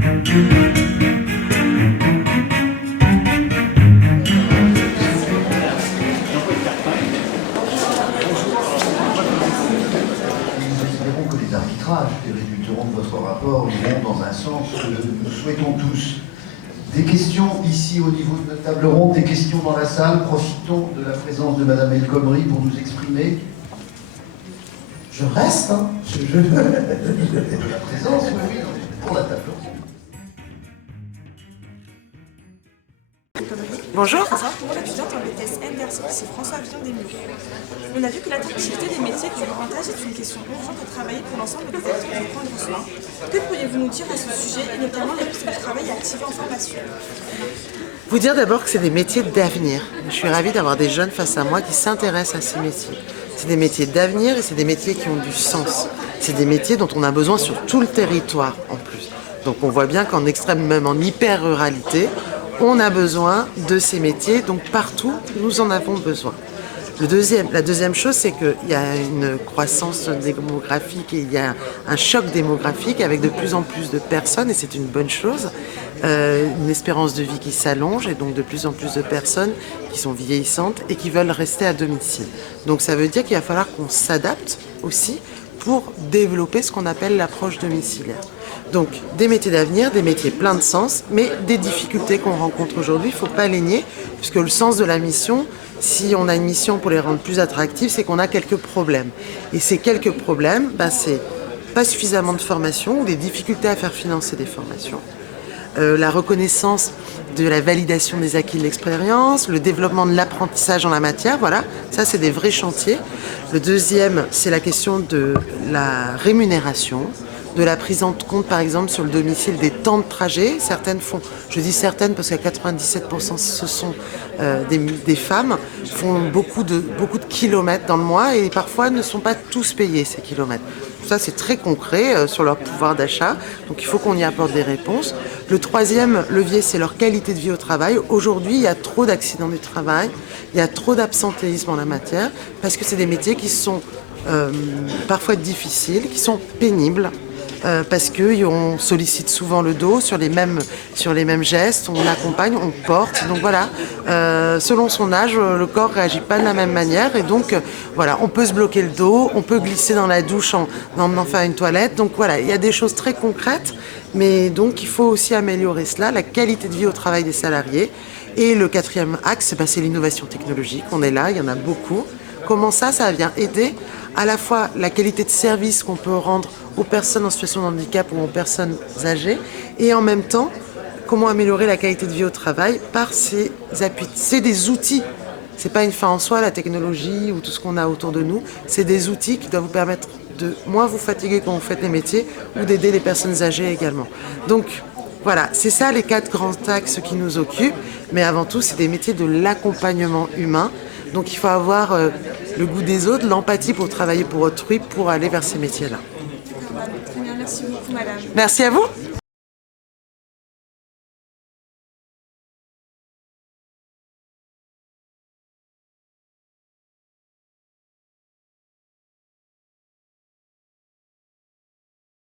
Que les arbitrages des résultats de votre rapport iront dans un sens que nous souhaitons tous. Des questions ici au niveau de notre table ronde, des questions dans la salle. Profitons de la présence de Madame El Khomri pour nous exprimer. Je reste, hein. De la présence, oui, pour la table ronde. Bonjour. Pour l'étudiante en BTS N-Verso, c'est François Villon des Murs. On a vu que l'attractivité des métiers du grand âge est une question urgente à travailler pour l'ensemble des acteurs de prendre soin. Que pourriez-vous nous dire à ce sujet et notamment les pistes de travail activées en formation? Vous dire d'abord que c'est des métiers d'avenir. Je suis ravie d'avoir des jeunes face à moi qui s'intéressent à ces métiers. C'est des métiers d'avenir et c'est des métiers qui ont du sens. C'est des métiers dont on a besoin sur tout le territoire en plus. Donc on voit bien qu'en extrême, même en hyper-ruralité, on a besoin de ces métiers, donc partout, nous en avons besoin. La deuxième chose, c'est qu'il y a une croissance démographique et il y a un choc démographique avec de plus en plus de personnes, et c'est une bonne chose. Une espérance de vie qui s'allonge et donc de plus en plus de personnes qui sont vieillissantes et qui veulent rester à domicile. Donc ça veut dire qu'il va falloir qu'on s'adapte aussi pour développer ce qu'on appelle l'approche domiciliaire. Donc des métiers d'avenir, des métiers pleins de sens, mais des difficultés qu'on rencontre aujourd'hui, il ne faut pas les nier, puisque le sens de la mission, si on a une mission pour les rendre plus attractifs, c'est qu'on a quelques problèmes. Et ces quelques problèmes, c'est pas suffisamment de formation ou des difficultés à faire financer des formations. La reconnaissance de la validation des acquis de l'expérience, le développement de l'apprentissage en la matière, voilà, ça c'est des vrais chantiers. Le deuxième, c'est la question de la rémunération, de la prise en compte par exemple sur le domicile des temps de trajet. Certaines font, je dis certaines parce qu'à 97% ce sont des femmes, font beaucoup de kilomètres dans le mois et parfois ne sont pas tous payés ces kilomètres. Ça c'est très concret sur leur pouvoir d'achat, donc il faut qu'on y apporte des réponses. Le troisième levier, c'est leur qualité de vie au travail. Aujourd'hui, il y a trop d'accidents du travail, il y a trop d'absentéisme en la matière, parce que c'est des métiers qui sont parfois difficiles, qui sont pénibles, parce qu'on sollicite souvent le dos sur les mêmes gestes, on accompagne, on porte. Donc voilà, selon son âge, le corps ne réagit pas de la même manière. Et donc voilà, on peut se bloquer le dos, on peut glisser dans la douche en emmenant faire une toilette. Donc voilà, il y a des choses très concrètes, mais donc il faut aussi améliorer cela, la qualité de vie au travail des salariés. Et le quatrième axe, c'est l'innovation technologique. On est là, il y en a beaucoup. Comment ça vient aider à la fois la qualité de service qu'on peut rendre aux personnes en situation de handicap ou aux personnes âgées, et en même temps, comment améliorer la qualité de vie au travail par ces appuis. C'est des outils, c'est pas une fin en soi, la technologie ou tout ce qu'on a autour de nous, c'est des outils qui doivent vous permettre de moins vous fatiguer quand vous faites les métiers ou d'aider les personnes âgées également. Donc voilà, c'est ça les 4 grands axes qui nous occupent, mais avant tout, c'est des métiers de l'accompagnement humain. Donc il faut avoir le goût des autres, l'empathie pour travailler pour autrui, pour aller vers ces métiers-là. Très bien, merci beaucoup madame. Merci à vous.